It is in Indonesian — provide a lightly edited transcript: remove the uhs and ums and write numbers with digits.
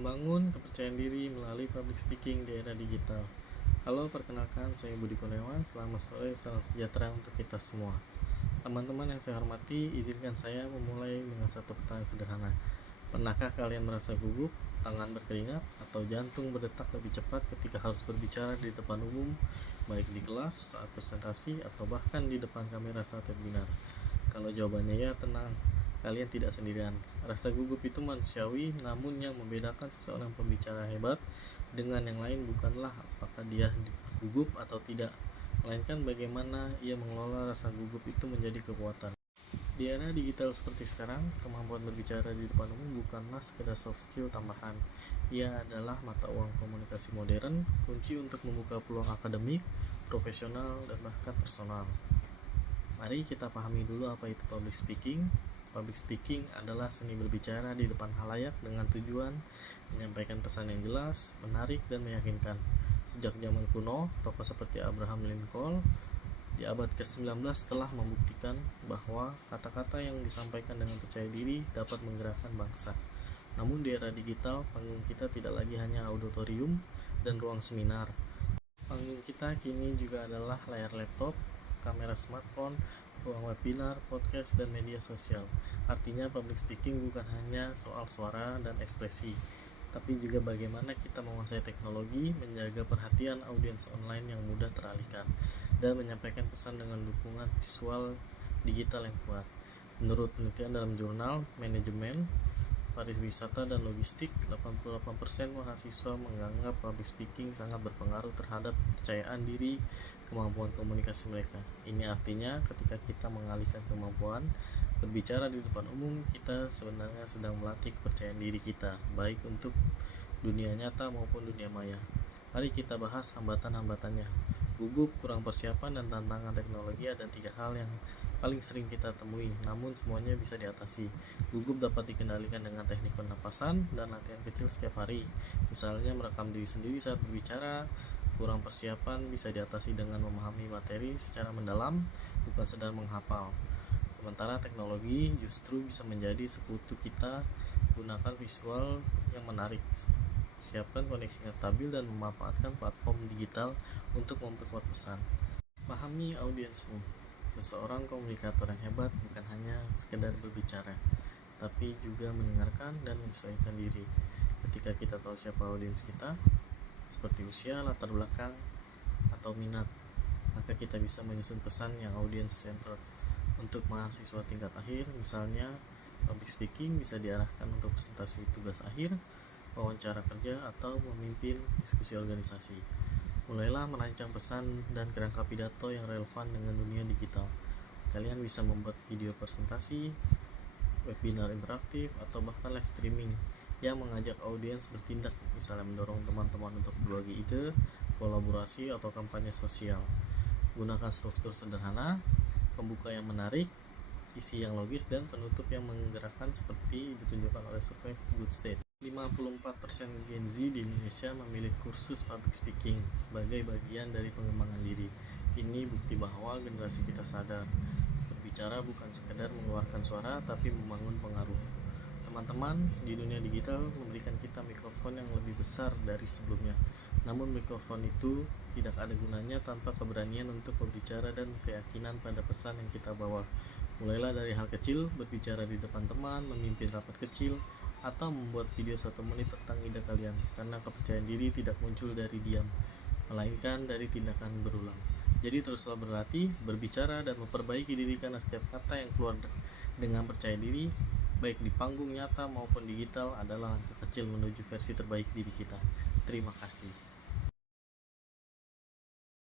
Membangun kepercayaan diri melalui public speaking di era digital. Halo, perkenalkan saya Budi Kurniawan. Selamat sore, salam sejahtera untuk kita semua. Teman-teman yang saya hormati, izinkan saya memulai dengan satu pertanyaan sederhana. Pernahkah kalian merasa gugup, tangan berkeringat, atau jantung berdetak lebih cepat ketika harus berbicara di depan umum, baik di kelas, saat presentasi, atau bahkan di depan kamera saat webinar? Kalau jawabannya ya, tenang, kalian tidak sendirian. Rasa gugup itu manusiawi, namun yang membedakan seseorang pembicara hebat dengan yang lain bukanlah apakah dia gugup atau tidak, melainkan bagaimana ia mengelola rasa gugup itu menjadi kekuatan. Di era digital seperti sekarang, kemampuan berbicara di depan umum bukanlah sekedar soft skill tambahan. Ia adalah mata uang komunikasi modern, kunci untuk membuka peluang akademik, profesional, dan bahkan personal. Mari kita pahami dulu apa itu public speaking. Public speaking adalah seni berbicara di depan halayak dengan tujuan menyampaikan pesan yang jelas, menarik, dan meyakinkan. Sejak zaman kuno, tokoh seperti Abraham Lincoln di abad ke-19 telah membuktikan bahwa kata-kata yang disampaikan dengan percaya diri dapat menggerakkan bangsa. Namun di era digital, panggung kita tidak lagi hanya auditorium dan ruang seminar. Panggung kita kini juga adalah layar laptop, kamera smartphone, ruang webinar, podcast, dan media sosial. Artinya public speaking bukan hanya soal suara dan ekspresi, tapi juga bagaimana kita menguasai teknologi, menjaga perhatian audiens online yang mudah teralihkan, dan menyampaikan pesan dengan dukungan visual digital yang kuat. Menurut penelitian dalam jurnal Manajemen, Pariwisata dan Logistik, 88% mahasiswa menganggap public speaking sangat berpengaruh terhadap kepercayaan diri, kemampuan komunikasi mereka. Ini artinya ketika kita mengalihkan kemampuan berbicara di depan umum, kita sebenarnya sedang melatih kepercayaan diri kita, baik untuk dunia nyata maupun dunia maya. Mari kita bahas hambatan-hambatannya. Gugup, kurang persiapan, dan tantangan teknologi ada 3 hal yang paling sering kita temui, namun semuanya bisa diatasi. Gugup dapat dikendalikan dengan teknik pernapasan dan latihan kecil setiap hari. Misalnya merekam diri sendiri saat berbicara. Kurang persiapan bisa diatasi dengan memahami materi secara mendalam, bukan sedang menghafal. Sementara teknologi justru bisa menjadi sekutu kita. Gunakan visual yang menarik, siapkan koneksi yang stabil, dan memanfaatkan platform digital untuk memperkuat pesan. Pahami audiensmu. Seseorang komunikator yang hebat bukan hanya sekedar berbicara, tapi juga mendengarkan dan menyesuaikan diri. Ketika kita tahu siapa audiens kita, seperti usia, latar belakang, atau minat, maka kita bisa menyusun pesan yang audience centered. Untuk mahasiswa tingkat akhir, misalnya, public speaking bisa diarahkan untuk presentasi tugas akhir, wawancara kerja, atau memimpin diskusi organisasi. Mulailah merancang pesan dan kerangka pidato yang relevan dengan dunia digital. Kalian bisa membuat video presentasi, webinar interaktif, atau bahkan live streaming yang mengajak audiens bertindak, misalnya mendorong teman-teman untuk berbagi ide, kolaborasi, atau kampanye sosial. Gunakan struktur sederhana, pembuka yang menarik, isi yang logis, dan penutup yang menggerakkan seperti ditunjukkan oleh survei Good State. 54% Gen Z di Indonesia memilih kursus public speaking sebagai bagian dari pengembangan diri. Ini bukti bahwa generasi kita sadar berbicara bukan sekedar mengeluarkan suara, tapi membangun pengaruh. Teman-teman, di dunia digital memberikan kita mikrofon yang lebih besar dari sebelumnya. Namun mikrofon itu tidak ada gunanya tanpa keberanian untuk berbicara dan keyakinan pada pesan yang kita bawa. Mulailah dari hal kecil, berbicara di depan teman, memimpin rapat kecil, atau membuat video 1 menit tentang ide kalian. Karena kepercayaan diri tidak muncul dari diam, melainkan dari tindakan berulang. Jadi teruslah berlatih, berbicara, dan memperbaiki diri, karena setiap kata yang keluar dengan percaya diri, baik di panggung nyata maupun digital, adalah langkah kecil menuju versi terbaik diri kita. Terima kasih.